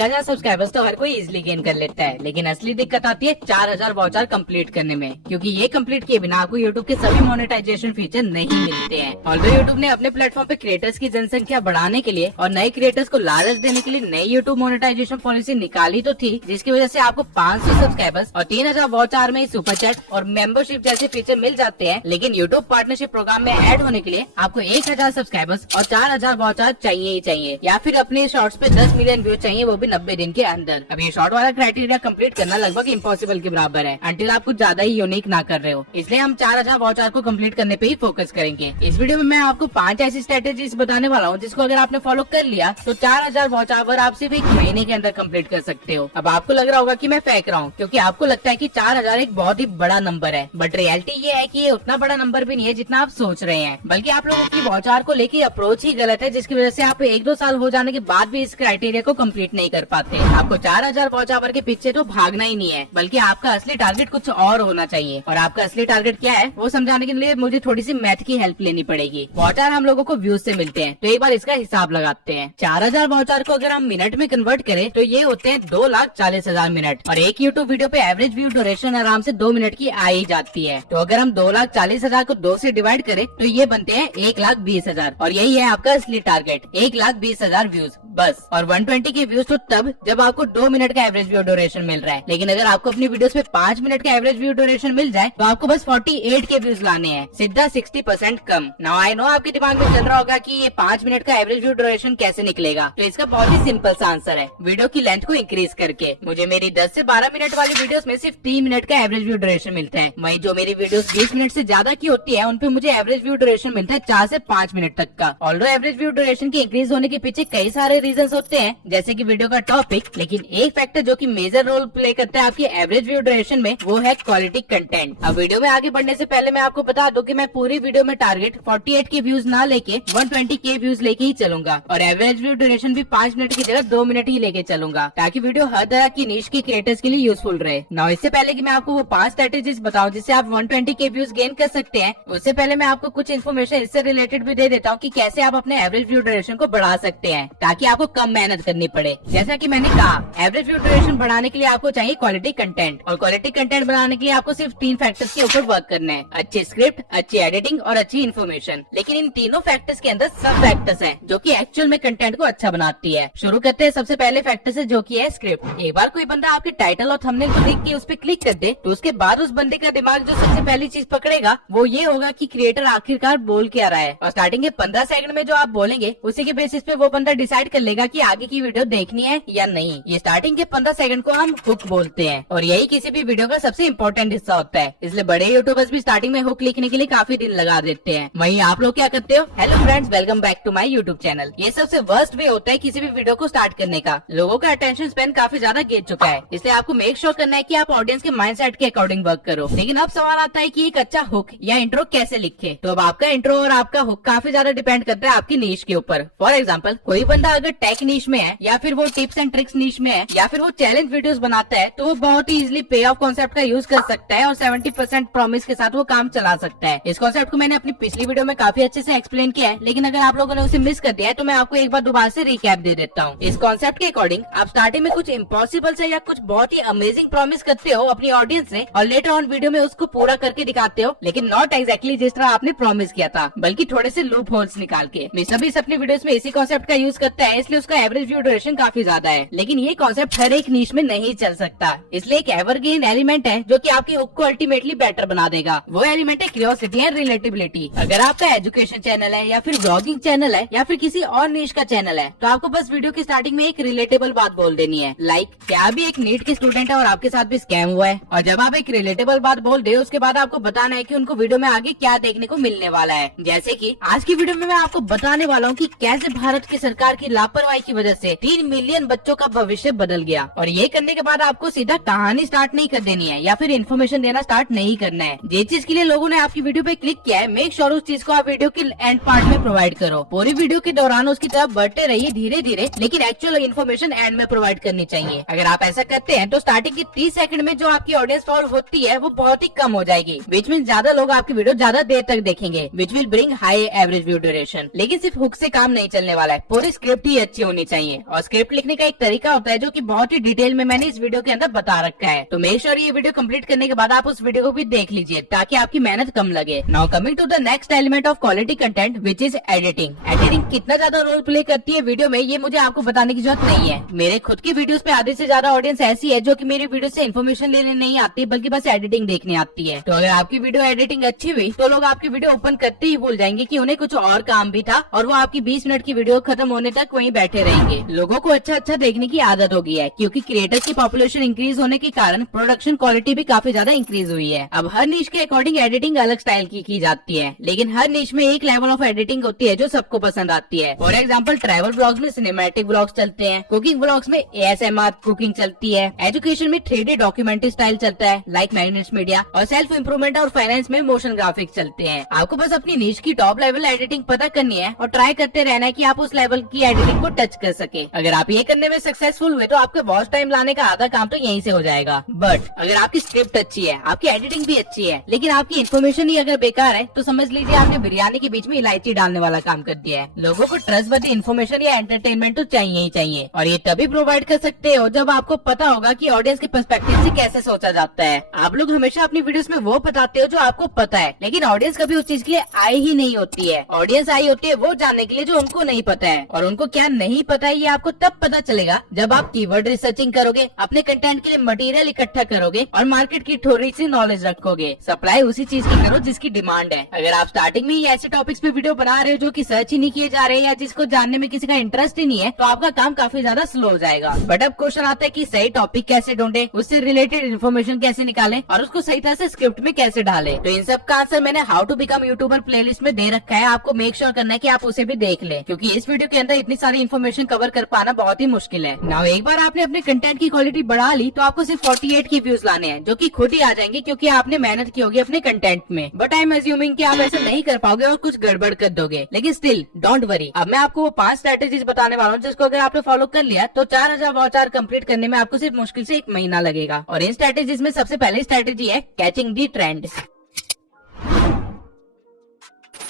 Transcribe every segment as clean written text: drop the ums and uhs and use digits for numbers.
1000 subscribers तो हर कोई easily gain कर लेता है, लेकिन असली दिक्कत आती है 4000 वॉच आवर कंप्लीट करने में, क्योंकि ये कंप्लीट किए बिना आपको यूट्यूब के सभी मोनेटाइजेशन फीचर नहीं मिलते हैं। ऑल्दो यूट्यूब ने अपने प्लेटफॉर्म पे क्रिएटर्स की जनसंख्या बढ़ाने के लिए और नए क्रिएटर्स को लालच देने के लिए नई यूट्यूब मोनेटाइजेशन पॉलिसी निकाली तो थी, जिसकी वजह से आपको 500 सब्सक्राइबर्स और 3000 वॉच आवर में सुपर चैट और मेंबरशिप जैसे फीचर मिल जाते हैं। लेकिन यूट्यूब पार्टनरशिप प्रोग्राम में ऐड होने के लिए आपको 1000 सब्सक्राइबर्स और 4000 वॉच आवर चाहिए ही चाहिए, या फिर अपने शॉर्ट्स पे 10 मिलियन व्यू चाहिए, वो भी 90 दिन के अंदर। अब ये शॉर्ट वाला क्राइटेरिया कंप्लीट करना लगभग इम्पॉसिबल के बराबर है, अंटिल आप कुछ ज्यादा ही यूनिक ना कर रहे हो। इसलिए हम 4000 वॉच आवर को कंप्लीट करने पे ही फोकस करेंगे। इस वीडियो में मैं आपको 5 ऐसी स्ट्रेटेजीज बताने वाला हूँ जिसको अगर आपने फॉलो कर लिया तो 4000 वॉच आवर आप सिर्फ एक महीने के अंदर कंप्लीट कर सकते हो। अब आपको लग रहा होगा कि मैं फेंक रहा हूँ, क्योंकि आपको लगता है कि 4000 एक बहुत ही बड़ा नंबर है, बट रियलिटी ये है कि ये उतना बड़ा नंबर भी नहीं है जितना आप सोच रहे हैं, बल्कि आप लोगों की वॉच आवर को लेकर अप्रोच ही गलत है, जिसकी वजह से आप 1-2 साल हो जाने के बाद भी इस क्राइटेरिया को कंप्लीट नहीं कर पाते। आपको 4000 वॉच आवर के पीछे तो भागना ही नहीं है, बल्कि आपका असली टारगेट कुछ और होना चाहिए। और आपका असली टारगेट क्या है वो समझाने के लिए मुझे थोड़ी सी मैथ की हेल्प लेनी पड़ेगी। वॉच आवर हम लोगों को व्यूज से मिलते हैं, तो एक बार इसका हिसाब लगाते हैं। 4000 वॉच आवर को अगर हम मिनट में कन्वर्ट करें तो ये होते हैं 2,40,000 मिनट, और एक यूट्यूब वीडियो पे एवरेज व्यू ड्यूरेशन आराम से 2 मिनट की आ ही जाती है। तो अगर हम 2,40,000 को 2 से डिवाइड करें तो ये बनते हैं 1,20,000, और यही है आपका असली टारगेट, 1,20,000 व्यूज बस। और 120 के व्यूज तो तब जब आपको 2 मिनट का एवरेज व्यू ड्यूरेशन मिल रहा है, लेकिन अगर आपको अपनी वीडियोस पे 5 मिनट का एवरेज व्यू ड्यूरेशन मिल जाए तो आपको बस 48 के व्यूज लाने हैं, सीधा 60% कम। नाउ आई नो आपके दिमाग में चल रहा होगा कि ये 5 मिनट का एवरेज व्यू ड्यूरेशन कैसे निकलेगा, तो इसका बहुत ही सिंपल सा आंसर है, वीडियो की लेंथ को इंक्रीज करके। मुझे मेरी 10 से 12 मिनट वाली वीडियोस में सिर्फ 3 मिनट का एवरेज व्यू ड्यूरेशन मिलता है, वहीं जो मेरी वीडियोस 20 मिनट से ज्यादा की होती है उन पे मुझे एवरेज व्यू ड्यूरेशन मिलता है 4 से 5 मिनट तक का। ऑल्दो एवरेज व्यू ड्यूरेशन के इंक्रीज होने के पीछे कई सारे रीजन होते हैं, जैसे कि वीडियो का टॉपिक, लेकिन एक फैक्टर जो कि मेजर रोल प्ले करता है आपकी एवरेज व्यू ड्यूरेशन में, वो है क्वालिटी कंटेंट। अब वीडियो में आगे बढ़ने से पहले मैं आपको बता दूं कि मैं पूरी वीडियो में टारगेट 48 के व्यूज ना लेके 120 के व्यूज लेके ही चलूंगा, और एवरेज व्यू ड्यूरेशन भी 5 मिनट की जगह 2 मिनट ही लेके चलूंगा, ताकि वीडियो हर तरह की नीश के क्रिएटर्स के लिए यूजफुल रहे। नाउ इससे पहले कि मैं आपको वो 5 स्ट्रेटेजीज बताऊं जिससे आप 120 के व्यूज गेन कर सकते हैं, उससे पहले मैं आपको कुछ इन्फॉर्मेशन इससे रिलेटेड भी दे देता हूँ कि कैसे आप अपने एवरेज व्यू ड्यूरेशन को बढ़ा सकते हैं, ताकि आपको कम मेहनत करनी पड़े। जैसा कि मैंने कहा, एवरेज व्यू ड्यूरेशन बढ़ाने के लिए आपको चाहिए क्वालिटी कंटेंट, और क्वालिटी कंटेंट बनाने के लिए आपको सिर्फ 3 फैक्टर्स के ऊपर वर्क करना है, अच्छी स्क्रिप्ट, अच्छी एडिटिंग और अच्छी इन्फॉर्मेशन। लेकिन इन तीनों फैक्टर्स के अंदर सब फैक्टर्स हैं जो कि एक्चुअल में कंटेंट को अच्छा बनाती है। शुरू करते हैं सबसे पहले फैक्टर से, जो कि है स्क्रिप्ट। एक बार कोई बंदा आपके टाइटल और थंबनेल को देख के उस पर क्लिक कर दे तो उसके बाद उस बंदे का दिमाग जो सबसे पहली चीज पकड़ेगा वो ये होगा कि क्रिएटर आखिरकार बोल क्या रहा है, और स्टार्टिंग के 15 सेकंड में जो आप बोलेंगे उसी के बेसिस पे वो बंदा डिसाइड कर लेगा कि आगे की वीडियो देखनी है या नहीं। ये स्टार्टिंग के 15 सेकंड को हम हुक बोलते हैं, और यही किसी भी वीडियो का सबसे इम्पोर्टेंट हिस्सा होता है। इसलिए बड़े यूट्यूबर्स भी स्टार्टिंग में हुक लिखने के लिए काफी दिन लगा देते हैं। वहीं आप लोग क्या करते हो? Hello friends, welcome back to my YouTube channel. ये सबसे वर्स्ट वे होता है किसी भी वीडियो को स्टार्ट करने का। लोगों का अटेंशन स्पैन काफी ज्यादा गिर चुका है, इसलिए आपको मेक श्योर करना है कि आप ऑडियंस के माइंडसेट के अकॉर्डिंग वर्क करो। लेकिन अब सवाल आता है कि एक अच्छा हुक या इंट्रो कैसे लिखे। तो अब आपका इंट्रो और आपका हुक काफी ज्यादा डिपेंड करता है आपकी नीश के ऊपर। फॉर एग्जाम्पल, कोई बंदा अगर टेक नीश में है, या फिर वो टिप्स एंड ट्रिक्स नीश में है, या फिर वो चैलेंज वीडियोस बनाता है, तो वो बहुत ही इजीली पे ऑफ कॉन्सेप्ट का यूज कर सकता है और 70% प्रॉमिस के साथ वो काम चला सकता है। इस कॉन्सेप्ट को मैंने अपनी पिछली वीडियो में काफी अच्छे से एक्सप्लेन किया है, लेकिन अगर आप लोगों ने उसे मिस कर दिया है तो मैं आपको एक बार दोबारा से रिकैप दे देता हूँ। इस कॉन्सेप्ट के अकॉर्डिंग आप स्टार्टिंग में कुछ इम्पॉसिबल से या कुछ बहुत ही अमेजिंग प्रॉमिस करते हो अपनी ऑडियंस से, और लेटर ऑन वीडियो में उसको पूरा करके दिखाते हो, लेकिन नॉट एग्जैक्टली जिस तरह आपने प्रॉमिस किया था, बल्कि थोड़े से लूप होल्स निकाल के। मिस्टर बीस्ट अपनी वीडियोस में इसी कॉन्सेप्ट का यूज करता है, इसलिए उसका एवरेज व्यू ड्यूरेशन काफी ज्यादा है। लेकिन ये कॉन्सेप्ट हर एक नीश में नहीं चल सकता, इसलिए एक एवरग्रीन एलिमेंट है जो कि आपकी हुक को अल्टीमेटली बेटर बना देगा। वो एलिमेंट है क्यूरियोसिटी एंड रिलेटेबिलिटी। अगर आपका एजुकेशन चैनल है, या फिर ब्लॉगिंग चैनल है, या फिर किसी और नीश का चैनल है, तो आपको बस वीडियो की स्टार्टिंग में एक रिलेटेबल बात बोल देनी है, लाइक क्या भी एक नीट के स्टूडेंट है और आपके साथ भी स्कैम हुआ है। और जब आप एक रिलेटेबल बात बोल दे, उसके बाद आपको बताना है कि उनको वीडियो में आगे क्या देखने को मिलने वाला है। जैसे कि आज की वीडियो में मैं आपको बताने वाला हूँ कि कैसे भारत की सरकार की लापरवाही की वजह से 3 मिलियन बच्चों का भविष्य बदल गया। और ये करने के बाद आपको सीधा कहानी स्टार्ट नहीं कर देनी है, या फिर इन्फॉर्मेशन देना स्टार्ट नहीं करना है। जिस चीज के लिए लोगों ने आपकी वीडियो पे क्लिक किया है, मेक श्योर उस चीज को आप वीडियो के एंड पार्ट में प्रोवाइड करो। पूरी वीडियो के दौरान उसकी तरफ बढ़ते रहिए धीरे धीरे, लेकिन एक्चुअल इन्फॉर्मेशन एंड में प्रोवाइड करनी चाहिए। अगर आप ऐसा करते हैं तो स्टार्टिंग के 30 सेकंड में जो आपकी ऑडियंस फॉल होती है वो बहुत ही कम हो जाएगी, विच मीन ज्यादा लोग आपकी वीडियो ज्यादा देर तक देखेंगे, which will bring high average view duration. लेकिन सिर्फ हुक से काम नहीं चलने वाला है, पूरी स्क्रिप्ट ही अच्छी होनी चाहिए और स्क्रिप्ट लिखने का एक तरीका होता है जो कि बहुत ही डिटेल में मैंने इस वीडियो के अंदर बता रखा है। तो मेक श्योर ये वीडियो कंप्लीट करने के बाद आप उस वीडियो को भी देख लीजिए ताकि आपकी मेहनत कम लगे। Now coming to the next element of quality content which is editing. Editing कितना ज्यादा रोल प्ले करती है वीडियो में ये मुझे आपको बताने की जरूरत नहीं है। मेरे खुद की वीडियोस पे आधे से ज्यादा ऑडियंस ऐसी है जो कि मेरी वीडियो से इन्फॉर्मेशन लेने नहीं आती बल्कि बस एडिटिंग देखने आती है। तो अगर आपकी वीडियो एडिटिंग अच्छी हुई तो लोग आपकी वीडियो ओपन करते ही भूल जाएंगे कि उन्हें कुछ और काम भी था और वो आपकी 20 मिनट की वीडियो खत्म होने तक वहीं बैठे रहेंगे। लोगों को अच्छा देखने की आदत हो गई है क्योंकि क्रिएटर्स की पॉपुलेशन इंक्रीज होने के कारण प्रोडक्शन क्वालिटी भी काफी ज्यादा इंक्रीज हुई है। अब हर नीश के अकॉर्डिंग एडिटिंग अलग स्टाइल की जाती है, लेकिन हर नीश में एक लेवल ऑफ एडिटिंग होती है जो सबको पसंद आती है। फॉर एग्जाम्पल ट्रैवल ब्लॉग्स में सिनेमैटिक ब्लॉग्स चलते हैं, कुकिंग ब्लॉग्स में ASMR कुकिंग चलती है, एजुकेशन में 3D डॉक्यूमेंट्री स्टाइल चलता है लाइक मैग्नेट्स मीडिया, और सेल्फ इम्प्रूवमेंट और फाइनेंस में मोशन ग्राफिक्स चलते हैं। आपको बस अपनी नीश की टॉप लेवल एडिटिंग पता करनी है और ट्राई करते रहना है कि आप उस लेवल की एडिटिंग को टच कर सके। अगर आप ये करने में सक्सेसफुल हुए तो आपके वॉच टाइम लाने का आधा काम तो यहीं से हो जाएगा। बट अगर आपकी स्क्रिप्ट अच्छी है, आपकी एडिटिंग भी अच्छी है, लेकिन आपकी इन्फॉर्मेशन ही अगर बेकार है तो समझ लीजिए आपने बिरयानी के बीच में इलायची डालने वाला काम कर दिया है। लोगों को ट्रस्टवर्दी इन्फॉर्मेशन या एंटरटेनमेंट तो चाहिए ही चाहिए, और ये तभी प्रोवाइड कर सकते हो जब आपको पता होगा कि ऑडियंस के पर्सपेक्टिव से कैसे सोचा जाता है। आप लोग हमेशा अपनी वीडियोस में वो बताते हो जो आपको पता है, लेकिन ऑडियंस कभी उस चीज के लिए आई ही नहीं होती है। ऑडियंस आई होती है वो जानने के लिए जो उनको नहीं पता है, और उनको क्या नहीं पता है ये आपको तब पता चलेगा जब आप कीवर्ड रिसर्चिंग करोगे, अपने कंटेंट के लिए मटेरियल इकट्ठा करोगे और मार्केट की थोड़ी सी नॉलेज रखोगे। सप्लाई उसी चीज की करो जिसकी डिमांड है। अगर आप स्टार्टिंग में ही ऐसे टॉपिक्स पे वीडियो बना रहे हो जो कि सर्च ही नहीं किए जा रहे हैं या जिसको जानने में किसी का इंटरेस्ट ही नहीं है, तो आपका काम काफी ज्यादा स्लो हो जाएगा। बट अब क्वेश्चन आता है कि सही टॉपिक कैसे ढूंढे, उससे रिलेटेड इन्फॉर्मेशन कैसे निकालें और उसको सही तरह से स्क्रिप्ट में कैसे डालें। तो इन सब का आंसर मैंने how to become YouTuber playlist में दे रखा है। आपको मेक श्योर करना है कि आप उसे भी देख लें, क्योंकि इस वीडियो के अंदर इतनी सारी इन्फॉर्मेशन कवर कर पाना बहुत ही मुश्किल है। नाउ एक बार आपने अपने कंटेंट की क्वालिटी बढ़ा ली तो आपको सिर्फ 48 के व्यूज लाने हैं, जो कि खुद ही आ जाएंगे क्योंकि आपने मेहनत की होगी अपने कंटेंट में। बट आई एम अज्यूमिंग कि आप ऐसा नहीं कर पाओगे और कुछ गड़बड़ कर दोगे, लेकिन स्टिल डोंट वरी। अब मैं आपको वो 5 स्ट्रेटेजीज बताने वाला हूँ जिसको अगर आपने फॉलो कर लिया तो 4000 वॉच आवर कंप्लीट करने में आपको सिर्फ मुश्किल से 1 महीना लगेगा। और इन स्ट्रेटेजीज में सबसे पहली स्ट्रेटेजी है कैचिंग दी ट्रेंड।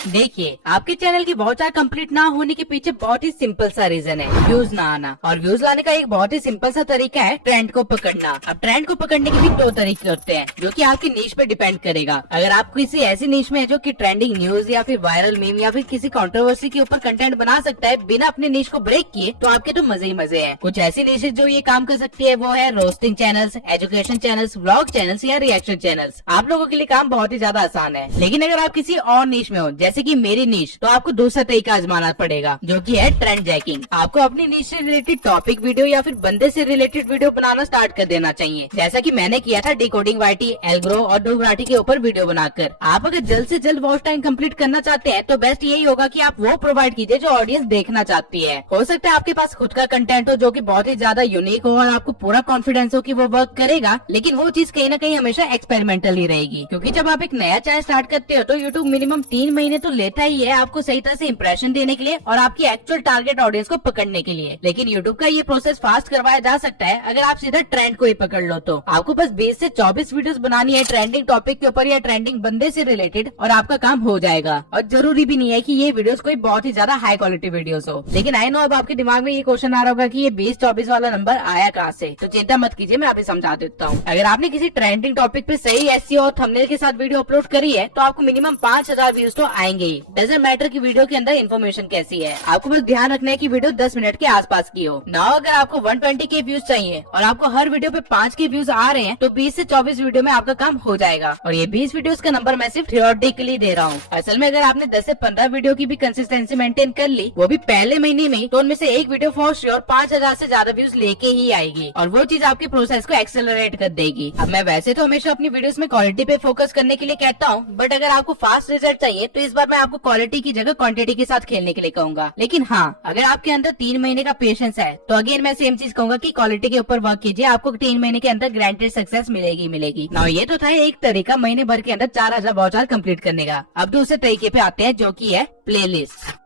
देखिए, आपके चैनल की वॉच आवर कंप्लीट ना होने के पीछे बहुत ही सिंपल सा रीजन है, व्यूज ना आना। और व्यूज लाने का एक बहुत ही सिंपल सा तरीका है ट्रेंड को पकड़ना। अब ट्रेंड को पकड़ने के भी 2 तरीके होते हैं जो कि आपकी नीश पे डिपेंड करेगा। अगर आप किसी ऐसी नीश में है जो कि ट्रेंडिंग न्यूज या फिर वायरल मीम या फिर किसी कंट्रोवर्सी के ऊपर कंटेंट बना सकता है बिना अपने नीश को ब्रेक किए, तो आपके तो मजे ही मजे हैं। कुछ ऐसी नीशेस जो ये काम कर सकती है वो है roasting channels, education channels, vlog channels या रिएक्शन चैनल्स। आप लोगों के लिए काम बहुत ही ज्यादा आसान है। लेकिन अगर आप किसी और नीश में हो जैसे कि मेरी नीश, तो आपको दूसरा तरीका आजमाना पड़ेगा जो कि है ट्रेंड जैकिंग। आपको अपनी नीश से रिलेटेड टॉपिक वीडियो या फिर बंदे से रिलेटेड वीडियो बनाना स्टार्ट कर देना चाहिए, जैसा कि मैंने किया था डिकोडिंग वाईटी, एल्ग्रो और डुगराटी के ऊपर वीडियो बनाकर। आप अगर जल्द से जल्द वॉच टाइम कंप्लीट करना चाहते हैं तो बेस्ट यही होगा कि आप वो प्रोवाइड कीजिए जो ऑडियंस देखना चाहती है। हो सकता है आपके पास खुद का कंटेंट हो जो कि बहुत ही ज्यादा यूनिक हो और आपको पूरा कॉन्फिडेंस हो कि वो वर्क करेगा, लेकिन वो चीज कहीं ना कहीं हमेशा एक्सपेरिमेंटल ही रहेगी। क्योंकि जब आप एक नया चैनल स्टार्ट करते हो तो यूट्यूब मिनिमम 3 महीने तो लेता ही है आपको सही तरह से इंप्रेशन देने के लिए और आपकी एक्चुअल टारगेट ऑडियंस को पकड़ने के लिए। लेकिन यूट्यूब का ये प्रोसेस फास्ट करवाया जा सकता है अगर आप सीधा ट्रेंड को ही पकड़ लो। तो आपको बस 20 से 24 वीडियोस बनानी है ट्रेंडिंग टॉपिक के ऊपर या ट्रेंडिंग बंदे से रिलेटेड, और आपका काम हो जाएगा। और जरूरी भी नहीं है कि ये वीडियोस कोई बहुत ही ज्यादा हाई क्वालिटी वीडियोस हो। लेकिन आई नो अब आपके दिमाग में ये क्वेश्चन आ रहा होगा कि ये 20-24 वाला नंबर आया कहाँ से, तो चिंता मत कीजिए, मैं अभी समझा देता हूँ। अगर आपने किसी ट्रेंडिंग टॉपिक पे सही एसईओ और थंबनेल के साथ वीडियो अपलोड करी है तो आपको मिनिमम 5000 व्यूज तो आएंगे ही। डजंट मैटर की वीडियो के अंदर इन्फॉर्मेशन कैसी है, आपको बस ध्यान रखना है कि वीडियो 10 मिनट के आसपास की हो। नाउ अगर आपको 120 के व्यूज चाहिए और आपको हर वीडियो पे 5 के व्यूज आ रहे हैं तो 20 से 24 वीडियो में आपका काम हो जाएगा। और ये 20 वीडियोस का नंबर मैं सिर्फ थियोरेटिकली दे रहा हूँ। असल में अगर आपने 10 से 15 वीडियो की भी कंसिस्टेंसी मेंटेन कर ली, वो भी पहले महीने में, तो उनमें से एक वीडियो फॉर श्योर 5000 से ज्यादा व्यूज लेके ही आएगी और वो चीज आपके प्रोसेस को एक्सेलरेट कर देगी। अब मैं वैसे तो हमेशा अपनी वीडियोस में क्वालिटी पे फोकस करने के लिए कहता हूँ, बट अगर आपको फास्ट रिजल्ट चाहिए तो इस बार मैं आपको क्वालिटी की जगह क्वांटिटी के साथ खेलने के लिए कहूंगा। लेकिन हाँ, अगर आपके अंदर 3 महीने का पेशेंस है तो अगेन मैं सेम चीज कहूंगा कि क्वालिटी के ऊपर वर्क कीजिए, आपको 3 महीने के अंदर ग्रांटेड सक्सेस मिलेगी। नाउ ये तो था एक तरीका महीने भर के अंदर 4000 वॉच आवर कंप्लीट करने का। अब दूसरे तरीके पे आते हैं जो कि है प्लेलिस्ट।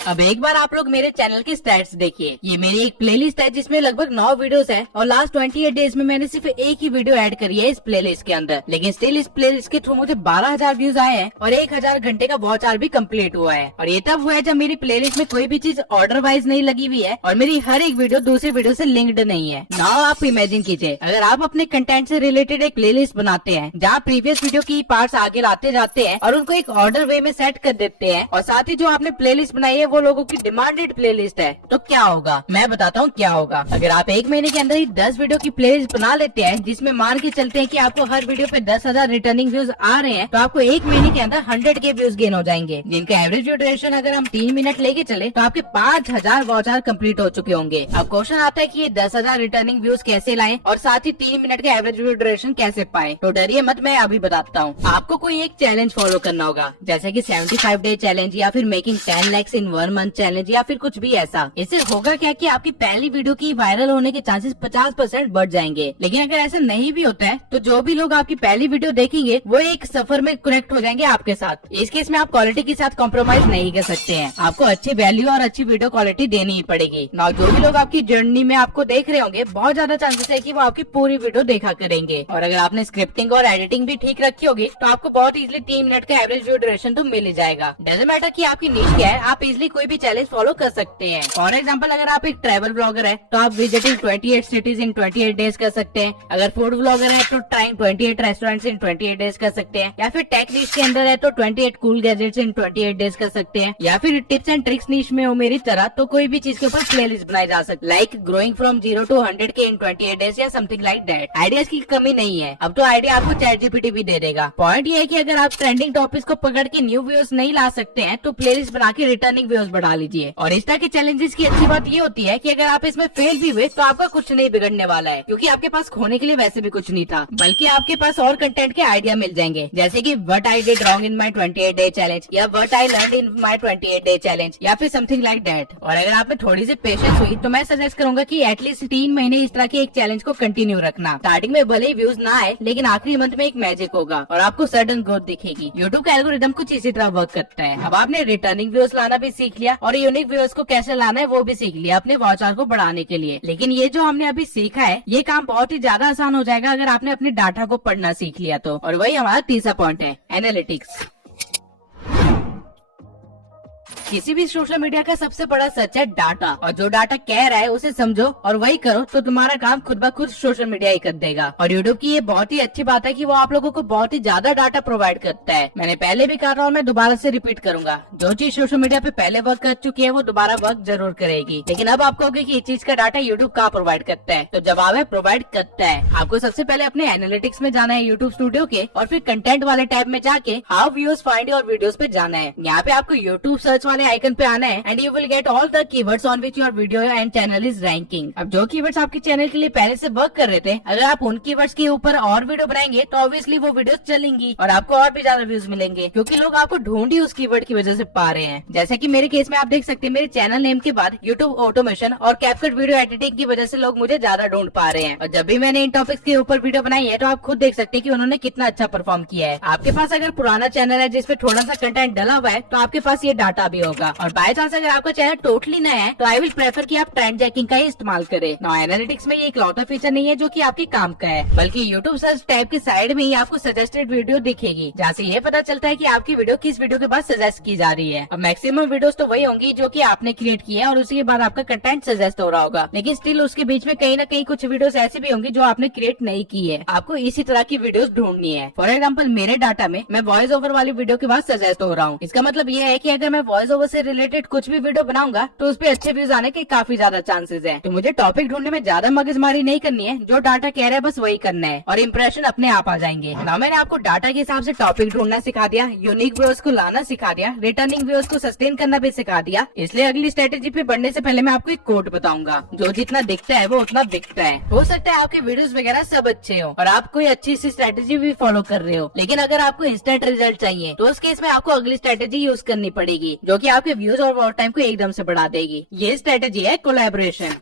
अब एक बार आप लोग मेरे चैनल के स्टैट्स देखिए। ये मेरी एक प्लेलिस्ट है जिसमें लगभग 9 वीडियोस है और लास्ट 28 डेज में मैंने सिर्फ एक ही वीडियो ऐड करी है इस प्लेलिस्ट के अंदर, लेकिन स्टिल इस प्लेलिस्ट के थ्रू मुझे 12,000 व्यूज आए हैं और 1,000 घंटे का वॉच आवर भी कंप्लीट हुआ है। और ये तब हुआ है जब मेरी प्लेलिस्ट में कोई भी चीज ऑर्डर वाइज नहीं लगी हुई है और मेरी हर एक वीडियो दूसरी वीडियो से लिंक्ड नहीं है। नाउ आप इमेजिन कीजिए, अगर आप अपने कंटेंट से रिलेटेड एक प्लेलिस्ट बनाते हैं जहाँ प्रीवियस वीडियो की पार्ट्स आगे लाते जाते हैं और उनको एक ऑर्डर वे में सेट कर देते हैं और साथ ही जो आपने प्लेलिस्ट बनाई है वो लोगों की डिमांडेड प्लेलिस्ट है, तो क्या होगा? मैं बताता हूँ क्या होगा। अगर आप एक महीने के अंदर ही 10 वीडियो की प्लेलिस्ट बना लेते हैं जिसमें मान के चलते हैं कि आपको हर वीडियो पे 10,000 रिटर्निंग व्यूज आ रहे हैं, तो आपको एक महीने के अंदर 100K व्यूज गेन हो जाएंगे, जिनका एवरेज व्यू ड्यूरेशन अगर हम 3 मिनट लेके चले तो आपके 5,000 वॉच आवर कम्प्लीट हो चुके होंगे। अब क्वेश्चन आता है कि ये 10,000 रिटर्निंग व्यूज कैसे लाएं और साथ ही 3 मिनट का एवरेज व्यू ड्यूरेशन कैसे पाए? तो डरिए मत, मैं अभी बताता हूँ। आपको कोई एक चैलेंज फॉलो करना होगा, जैसे कि 75 डे चैलेंज या फिर making 10 lakhs in 1 month challenge या फिर कुछ भी ऐसा। इससे होगा क्या कि आपकी पहली वीडियो की वायरल होने के चांसेस 50% बढ़ जाएंगे। लेकिन अगर ऐसा नहीं भी होता है तो जो भी लोग आपकी पहली वीडियो देखेंगे वो एक सफर में कनेक्ट हो जाएंगे आपके साथ। इस केस में आप क्वालिटी के साथ कॉम्प्रोमाइज नहीं कर सकते हैं, आपको अच्छी वैल्यू और अच्छी वीडियो क्वालिटी देनी ही पड़ेगी। ना जो भी लोग आपकी जर्नी में आपको देख रहे होंगे बहुत ज्यादा चांसेस है कि वो आपकी पूरी वीडियो देखा करेंगे। और अगर आपने स्क्रिप्टिंग और एडिटिंग भी ठीक रखी होगी तो आपको बहुत इजीली 3 मिनट का एवरेज व्यू ड्यूरेशन तो मिल ही जाएगा। डजंट मैटर कि आपकी नीश क्या है, आप इजीली कोई भी चैलेंज फॉलो कर सकते हैं। फॉर एग्जाम्पल, अगर आप एक ट्रैवल ब्लॉगर है तो आप विजिटिंग 28 सिटीज इन 28 डेज कर सकते हैं। अगर फूड ब्लॉगर है तो ट्राइंग 28 रेस्टोरेंट्स इन 28 डेज कर सकते हैं। या फिर टेक नीश के अंदर है तो 28 कूल गैजेट्स इन 28 डेज कर सकते हैं। या फिर टिप्स एंड ट्रिक्स नीश में हो मेरी तरह तो कोई भी चीज के ऊपर प्लेलिस्ट बनाई जा सकती है, like growing from 0 to 100K in 28 days या समथिंग लाइक दैट। आइडियाज की कमी नहीं है, अब तो आइडिया आपको ChatGPT भी दे देगा। पॉइंट ये है कि अगर आप ट्रेंडिंग टॉपिक्स को पकड़ के न्यू व्यूज नहीं ला सकते हैं तो प्लेलिस्ट बना के रिटर्निंग व्यूज बढ़ा लीजिए। और इस तरह के चैलेंजेस की अच्छी बात ये होती है कि अगर आप इसमें फेल भी हुए तो आपका कुछ नहीं बिगड़ने वाला है, क्योंकि आपके पास खोने के लिए वैसे भी कुछ नहीं था, बल्कि आपके पास और कंटेंट के आइडिया मिल जाएंगे, जैसे कि what I did wrong in my 28 day challenge या what I learned in my 28 day challenge या फिर समथिंग लाइक दैट। और अगर आप में थोड़ी सी पेशेंस हुई तो मैं सजेस्ट करूंगा कि एटलीस्ट 3 महीने इस तरह के एक चैलेंज को कंटिन्यू रखना। स्टार्टिंग में भले ही व्यूज ना आए लेकिन आखिरी मंथ में एक मैजिक होगा और आपको सडन ग्रोथ दिखेगी। यूट्यूब का एल्गोरिदम कुछ इसी तरह वर्क करता है। अब आपने रिटर्निंग व्यूज लाना भी सीख लिया और यूनिक व्यूज को कैसे लाना है वो भी सीख लिया अपने वॉच आवर को बढ़ाने के लिए। लेकिन ये जो हमने अभी सीखा है ये काम बहुत ही ज्यादा आसान हो जाएगा अगर आपने अपने डाटा को पढ़ना सीख लिया तो। और वही हमारा तीसरा पॉइंट है, एनालिटिक्स। किसी भी सोशल मीडिया का सबसे बड़ा सच है डाटा, और जो डाटा कह रहा है उसे समझो और वही करो तो तुम्हारा काम खुद ब खुद सोशल मीडिया ही कर देगा। और यूट्यूब की ये बहुत ही अच्छी बात है कि वो आप लोगों को बहुत ही ज्यादा डाटा प्रोवाइड करता है। मैंने पहले भी कहा और मैं दोबारा से रिपीट करूंगा, जो चीज सोशल मीडिया पे पहले वर्क कर चुकी है वो दोबारा वर्क जरूर करेगी। लेकिन अब आप कहोगे कि इस चीज का डाटा यूट्यूब कहाँ प्रोवाइड करता है, तो जवाब है प्रोवाइड करता है। आपको सबसे पहले अपने एनालिटिक्स में जाना है यूट्यूब स्टूडियो के, और फिर कंटेंट वाले टैब में जाके how viewers find your videos पे जाना है। यहाँ पे आपको यूट्यूब सर्च वाले आइकन पे आना है and you will get all the keywords on which your video and channel is ranking. अब जो कीवर्ड्स आपके चैनल के लिए पहले से वर्क कर रहे थे, अगर आप उन कीवर्ड्स के ऊपर और वीडियो बनाएंगे तो ऑब्वियसली वो वीडियोस चलेंगी और आपको और भी ज्यादा व्यूज मिलेंगे, क्योंकि लोग आपको ढूंढ ही उस कीवर्ड की वजह से पा रहे हैं। जैसे कि मेरे केस में आप देख सकते हैं, मेरे चैनल नेम के बाद यूट्यूब ऑटोमेशन और कैपकट वीडियो एडिटिंग की वजह से लोग मुझे ज्यादा ढूंढ पा रहे हैं। और जब भी मैंने इन टॉपिक्स के ऊपर वीडियो बनाई है तो आप खुद देख सकते हैं कि उन्होंने कितना अच्छा परफॉर्म किया है। आपके पास अगर पुराना चैनल है जिसपे थोड़ा सा कंटेंट डला हुआ है तो आपके पास ये डाटा भी होगा। और बाय चांस अगर आपका चैनल टोटली नया है तो आई विल प्रेफर कि आप ट्रेंड चेकिंग का ही इस्तेमाल करें। नाउ एनालिटिक्स में ये इकलौता फीचर नहीं है जो कि आपके काम का है, बल्कि यूट्यूब सर्च टैब के साइड में ही आपको सजेस्टेड वीडियो दिखेगी, जहाँ से ये पता चलता है कि आपकी वीडियो किस वीडियो के बाद सजेस्ट की जा रही है। अब मैक्सिमम वीडियोस तो वही होंगी जो कि आपने क्रिएट किया है और उसी के बाद आपका कंटेंट सजेस्ट हो रहा होगा, लेकिन स्टिल उसके बीच में कहीं ना कहीं कुछ वीडियोस ऐसी भी होंगी जो आपने क्रिएट नहीं की है। आपको इसी तरह की वीडियोस ढूंढनी है। फॉर एग्जाम्पल, मेरे डाटा में मैं वॉइस ओवर वाली वीडियो के बाद सजेस्ट हो रहा हूँ। इसका मतलब ये है कि अगर मैं वॉइस ओवर से रिलेटेड कुछ भी वीडियो बनाऊंगा तो उस पर अच्छे व्यूज आने के काफी ज्यादा चांसेस है। तो मुझे टॉपिक ढूंढने में ज्यादा मगजमारी नहीं करनी है, जो डाटा कह रहा है बस वही करना है और इंप्रेशन अपने आप आ जाएंगे। ना मैंने आपको डाटा के हिसाब से टॉपिक ढूंढना सिखा दिया, यूनिक व्यूअर्स को लाना सिखा दिया, रिटर्निंग व्यूअर्स को सस्टेन करना भी सिखा दिया। इसलिए अगली स्ट्रेटेजी पे बढ़ने से पहले मैं आपको एक कोट बताऊंगा, जो जितना दिखता है वो उतना बिकता है। हो सकता है आपके वीडियोस वगैरह सब अच्छे हो और आप कोई अच्छी सी स्ट्रेटेजी भी फॉलो कर रहे हो, लेकिन अगर आपको इंस्टेंट रिजल्ट चाहिए तो उस केस में आपको अगली स्ट्रेटेजी यूज करनी पड़ेगी, जो कि आपके व्यूज और वॉच टाइम को एकदम से बढ़ा देगी। ये स्ट्रेटेजी है कोलैबोरेशन।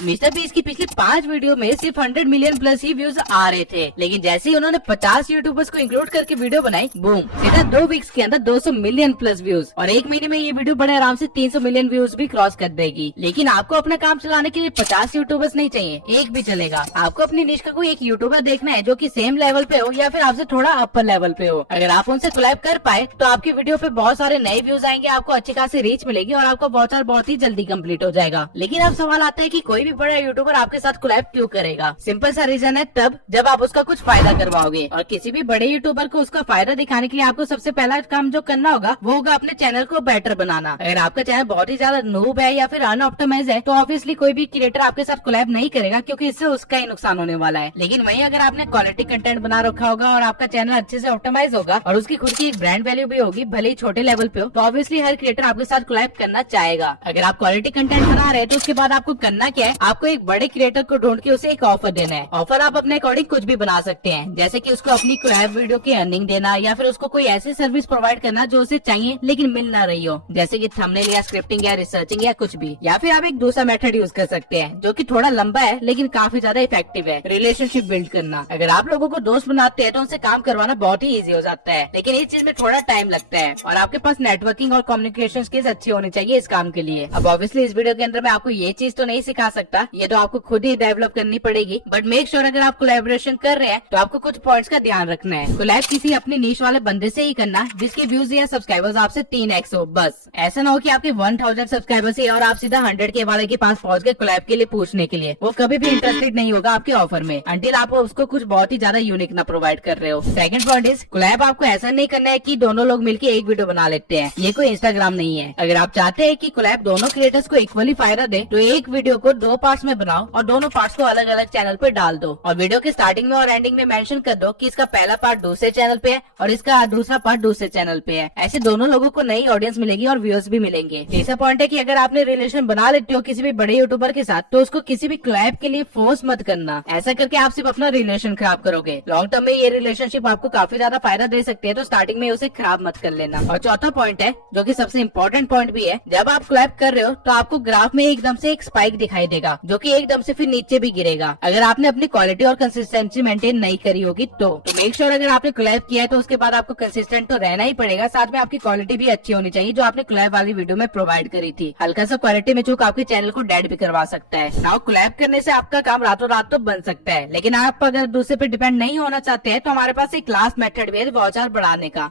मिस्टर बीस्ट की पिछली 5 वीडियो में सिर्फ 100 मिलियन प्लस ही व्यूज आ रहे थे, लेकिन जैसे ही उन्होंने 50 यूट्यूबर्स को इंक्लूड करके वीडियो बनाई, बूम, सीधा 2 वीक्स के अंदर 200 मिलियन प्लस व्यूज, और 1 महीने में ये वीडियो बड़े आराम से 300 मिलियन व्यूज भी क्रॉस कर देगी। लेकिन आपको अपना काम चलाने के लिए 50 यूट्यूबर्स नहीं चाहिए, एक भी चलेगा। आपको अपनी निश का कोई एक यूट्यूबर देखना है जो कि सेम लेवल पे हो या फिर आपसे थोड़ा अपर लेवल पे हो। अगर आप उनसे कोलैब कर पाए तो आपकी वीडियो पे बहुत सारे नए व्यूज आएंगे, आपको अच्छी खासी रीच मिलेगी और आपका वाउचर बहुत ही जल्दी कंप्लीट हो जाएगा। लेकिन अब सवाल आता है कि कोई भी बड़ा यूट्यूबर आपके साथ कोलैब क्यों करेगा? सिंपल सा रीजन है, तब जब आप उसका कुछ फायदा करवाओगे। और किसी भी बड़े यूट्यूबर को उसका फायदा दिखाने के लिए आपको सबसे पहला काम जो करना होगा वो होगा अपने चैनल को बेटर बनाना। अगर आपका चैनल बहुत ही ज्यादा नूब है या फिर अनऑप्टिमाइज है तो ऑब्वियसली कोई भी क्रिएटर आपके साथ कोलैब नहीं करेगा, क्योंकि इससे उसका ही नुकसान होने वाला है। लेकिन वहीं अगर आपने क्वालिटी कंटेंट बना रखा होगा और आपका चैनल अच्छे से ऑप्टिमाइज होगा और उसकी खुद की एक ब्रांड वैल्यू भी होगी, भले ही छोटे लेवल पे हो, तो ऑब्वियसली हर क्रिएटर आपके साथ कोलैब करना चाहेगा। अगर आप क्वालिटी कंटेंट बना रहे हैं तो उसके बाद आपको करना क्या है, आपको एक बड़े क्रिएटर को ढूंढ के उसे एक ऑफर देना है। ऑफर आप अपने अकॉर्डिंग कुछ भी बना सकते हैं, जैसे कि उसको अपनी कोलैब वीडियो की अर्निंग देना या फिर उसको कोई ऐसी सर्विस प्रोवाइड करना जो उसे चाहिए लेकिन मिल ना रही हो, जैसे कि थंबनेल या स्क्रिप्टिंग या रिसर्चिंग या कुछ भी। या फिर आप एक दूसरा मेथड यूज कर सकते हैं जो कि थोड़ा लंबा है लेकिन काफी ज्यादा इफेक्टिव है, रिलेशनशिप बिल्ड करना। अगर आप लोगों को दोस्त बनाते हैं तो उनसे काम करवाना बहुत ही इजी हो जाता है, लेकिन इस चीज में थोड़ा टाइम लगता है और आपके पास नेटवर्किंग और कम्युनिकेशन स्किल्स अच्छी होनी चाहिए इस काम के लिए। अब ऑब्वियसली इस वीडियो के अंदर मैं आपको ये चीज तो नहीं सिखा सकता, ये तो आपको खुद ही डेवलप करनी पड़ेगी। बट मेक श्योर अगर आप कोलैबोरेशन कर रहे हैं तो आपको कुछ पॉइंट्स का ध्यान रखना है। कोलैब किसी अपनी नीश वाले बंदे से ही करना जिसके व्यूज या सब्सक्राइबर्स आपसे 3x हो। बस ऐसा ना हो कि आपके 1000 सब्सक्राइबर्स है और आप सीधा 100K वाले के पास पहुंच गए कोलैब के लिए पूछने के लिए। वो कभी भी इंटरेस्टेड नहीं होगा आपके ऑफर में अंटिल आप उसको कुछ बहुत ही ज्यादा यूनिक ना प्रोवाइड कर रहे हो। सेकंड पॉइंट इज कोलैब आपको ऐसा नहीं करना है कि दोनों लोग मिलकर एक वीडियो बना लेते हैं, ये कोई इंस्टाग्राम नहीं है। अगर आप चाहते हैं कि कोलैब दोनों क्रिएटर्स को इक्वली फायदा दे तो एक वीडियो को 2 पार्ट्स में बनाओ और दोनों पार्ट्स को अलग अलग चैनल पे डाल दो और वीडियो के स्टार्टिंग में और एंडिंग में मेंशन कर दो कि इसका पहला पार्ट दूसरे चैनल पे है और इसका दूसरा पार्ट दूसरे चैनल पे है। ऐसे दोनों लोगों को नई ऑडियंस मिलेगी और व्यूअर्स भी मिलेंगे। तीसरा पॉइंट है कि अगर आपने रिलेशन बना लेते हो किसी भी बड़े यूट्यूबर के साथ तो उसको किसी भी कोलैब के लिए फोर्स मत करना। ऐसा करके आप सिर्फ अपना रिलेशन खराब करोगे। लॉन्ग टर्म में ये रिलेशनशिप आपको काफी ज्यादा फायदा दे सकते हैं, तो स्टार्टिंग में उसे खराब मत कर लेना। और चौथा पॉइंट है जो कि सबसे इम्पोर्टेंट पॉइंट भी है, जब आप कोलैब कर रहे हो तो आपको ग्राफ में एकदम से एक स्पाइक दिखाई देगा जो कि एकदम से फिर नीचे भी गिरेगा अगर आपने अपनी क्वालिटी और कंसिस्टेंसी मेंटेन नहीं करी होगी तो मेक श्योर अगर आपने कोलैब किया है तो उसके बाद आपको कंसिस्टेंट तो रहना ही पड़ेगा, साथ में आपकी क्वालिटी भी अच्छी होनी चाहिए जो आपने कोलैब वाली वीडियो में प्रोवाइड करी थी। हल्का सा क्वालिटी में चूक आपके चैनल को डेड भी करवा सकता है। नाउ कोलैब करने से आपका काम रातों रात तो बन सकता है, लेकिन आप अगर दूसरे पे डिपेंड नहीं होना चाहते हैं तो हमारे पास एक लास्ट मेथड भी है वाउचर बढ़ाने का।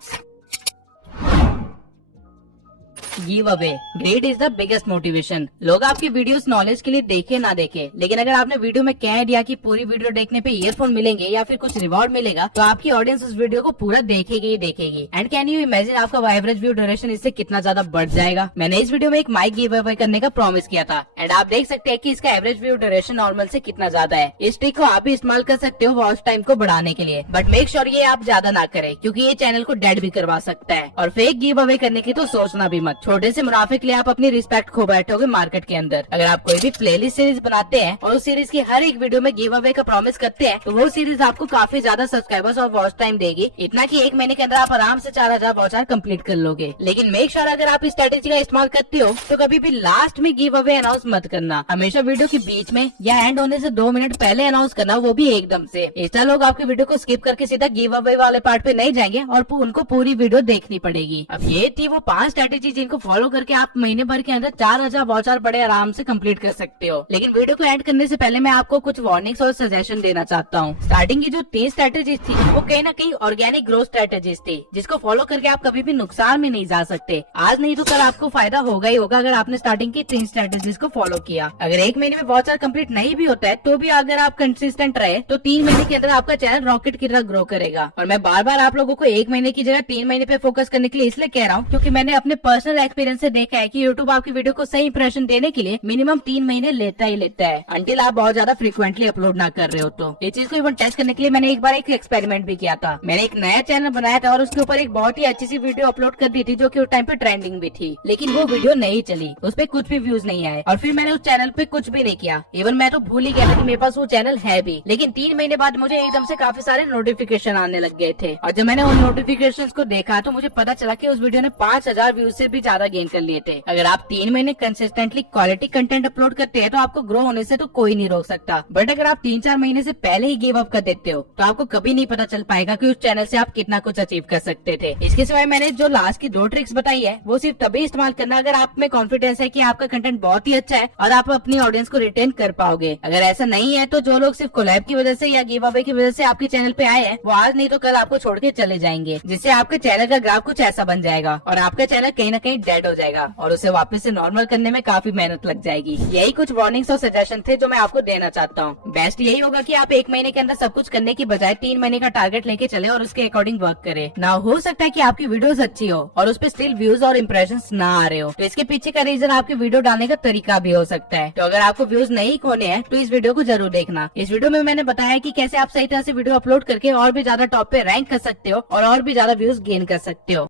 Give away grade is the biggest motivation. लोग आपकी वीडियोस नॉलेज के लिए देखे ना देखे, लेकिन अगर आपने वीडियो में कह दिया कि पूरी वीडियो देखने पे ईयरफोन मिलेंगे या फिर कुछ रिवॉर्ड मिलेगा तो आपकी ऑडियंस उस वीडियो को पूरा देखेगी ही देखेगी। एंड कैन यू इमेजिन आपका एवरेज व्यू ड्यूरेशन इससे कितना ज्यादा बढ़ जाएगा। मैंने इस वीडियो में एक माइक गिव अवे करने का प्रॉमिस किया था एंड आप देख सकते हैं कि इसका एवरेज व्यू ड्यूरेशन नॉर्मल से कितना ज्यादा है। इस ट्रिक को आप भी इस्तेमाल कर सकते हो वॉच टाइम को बढ़ाने के लिए, बट मेक श्योर ये आप ज्यादा ना करें क्योंकि ये चैनल को डेड भी करवा सकता है। और फेक गिव अवे करने की तो सोचना भी मत, छोटे से मुनाफे के लिए आप अपनी रिस्पेक्ट खो बैठोगे मार्केट के अंदर। अगर आप कोई भी प्लेलिस्ट सीरीज बनाते हैं और उस सीरीज की हर एक वीडियो में गिव अवे का प्रॉमिस करते हैं तो वो सीरीज आपको काफी ज्यादा सब्सक्राइबर्स और वॉच टाइम देगी, इतना कि 1 महीने के अंदर आप आराम से 4000 वॉच आवर कंप्लीट कर लोगे। लेकिन मेक श्योर अगर आप इस स्ट्रेटेजी का इस्तेमाल करते हो तो कभी भी लास्ट में गिव अवे अनाउंस मत करना, हमेशा वीडियो के बीच में या एंड होने से 2 मिनट पहले अनाउंस करना, वो भी एकदम से। इससे लोग आपकी वीडियो को स्किप करके सीधा गिव अवे वाले पार्ट पे नहीं जाएंगे और उनको पूरी वीडियो देखनी पड़ेगी। अब ये थी वो 5 स्ट्रेटेजी जिनको फॉलो करके आप महीने भर के अंदर 4000 वॉच आवर बड़े आराम से कंप्लीट कर सकते हो। लेकिन वीडियो को एंड करने से पहले मैं आपको कुछ वार्निंग्स और सजेशन देना चाहता हूँ। स्टार्टिंग की जो 3 स्ट्रेटेजीज थी वो कहीं ना कहीं ऑर्गेनिक ग्रोथ स्ट्रेटेजीज थी जिसको फॉलो करके आप कभी भी नुकसान में नहीं जा सकते। आज नहीं तो कल आपको फायदा होगा ही होगा अगर आपने स्टार्टिंग की 3 स्ट्रेटेजीज को फॉलो किया। अगर 1 महीने में वॉच आवर कंप्लीट नहीं भी होता है तो भी अगर आप कंसिस्टेंट रहे तो 3 महीने के अंदर आपका चैनल रॉकेट की तरह ग्रो करेगा। और मैं बार बार आप लोगों को 1 महीने की जगह 3 महीने पे फोकस करने के लिए इसलिए कह रहा हूँ क्योंकि मैंने अपने पर्सनल एक्सपीरियंस से देखा है कि यूट्यूब आपकी वीडियो को सही इंप्रेशन देने के लिए मिनिमम 3 महीने लेता ही लेता है, अंटिल आप बहुत ज्यादा फ्रीक्वेंटली अपलोड ना कर रहे हो। तो इस चीज को इवन टेस्ट करने के लिए मैंने एक बार एक एक्सपेरिमेंट भी किया था। मैंने एक नया चैनल बनाया था और उसके ऊपर एक बहुत ही अच्छी सी वीडियो अपलोड कर दी थी जो कि उस टाइम पे ट्रेंडिंग भी थी, लेकिन वो वीडियो नहीं चली, उस पर कुछ भी व्यूज नहीं आए और फिर मैंने उस चैनल पे कुछ भी नहीं किया। इवन मैं तो भूल ही गया था कि मेरे पास वो चैनल है भी। लेकिन 3 महीने बाद मुझे एकदम से काफी सारे नोटिफिकेशन आने लग गए थे और जब मैंने उन नोटिफिकेशन को देखा तो मुझे पता चला कि उस वीडियो ने 5000 व्यूज से भी ज्यादा ज्यादा गेन कर लिए थे। अगर आप 3 महीने कंसिस्टेंटली क्वालिटी कंटेंट अपलोड करते हैं तो आपको ग्रो होने से तो कोई नहीं रोक सकता। बट अगर आप 3-4 महीने से पहले ही गिव अप कर देते हो तो आपको कभी नहीं पता चल पाएगा कि उस चैनल से आप कितना कुछ अचीव कर सकते थे। इसके सिवाय मैंने जो लास्ट की 2 ट्रिक्स बताई है वो सिर्फ तभी इस्तेमाल करना अगर आप में कॉन्फिडेंस है कि आपका कंटेंट बहुत ही अच्छा है और आप अपनी ऑडियंस को रिटेन कर पाओगे। अगर ऐसा नहीं है तो जो लोग सिर्फ कोलैब की वजह से या गिव अवे की वजह से आपके चैनल पे आए हैं वो आज नहीं तो कल आपको छोड़ के चले जाएंगे, जिससे आपके चैनल का ग्राफ कुछ ऐसा बन जाएगा और आपका चैनल कहीं ना कहीं डेड हो जाएगा और उसे वापस से नॉर्मल करने में काफी मेहनत लग जाएगी। यही कुछ वार्निंग्स और सजेशन थे जो मैं आपको देना चाहता हूँ। बेस्ट यही होगा कि आप 1 महीने के अंदर सब कुछ करने की बजाय 3 महीने का टारगेट लेके चले और उसके अकॉर्डिंग वर्क करे। ना हो सकता है कि आपकी वीडियोस अच्छी हो और उस पर स्टिल व्यूज और इम्प्रेशंस ना आ रहे हो, तो इसके पीछे का रीजन आपकी वीडियो डालने का तरीका भी हो सकता है। तो अगर आपको व्यूज नहीं खोने हैं तो इस वीडियो को जरूर देखना। इस वीडियो में मैंने बताया कि कैसे आप सही तरह से वीडियो अपलोड करके और भी ज्यादा टॉप पे रैंक कर सकते हो और भी ज्यादा व्यूज गेन कर सकते हो।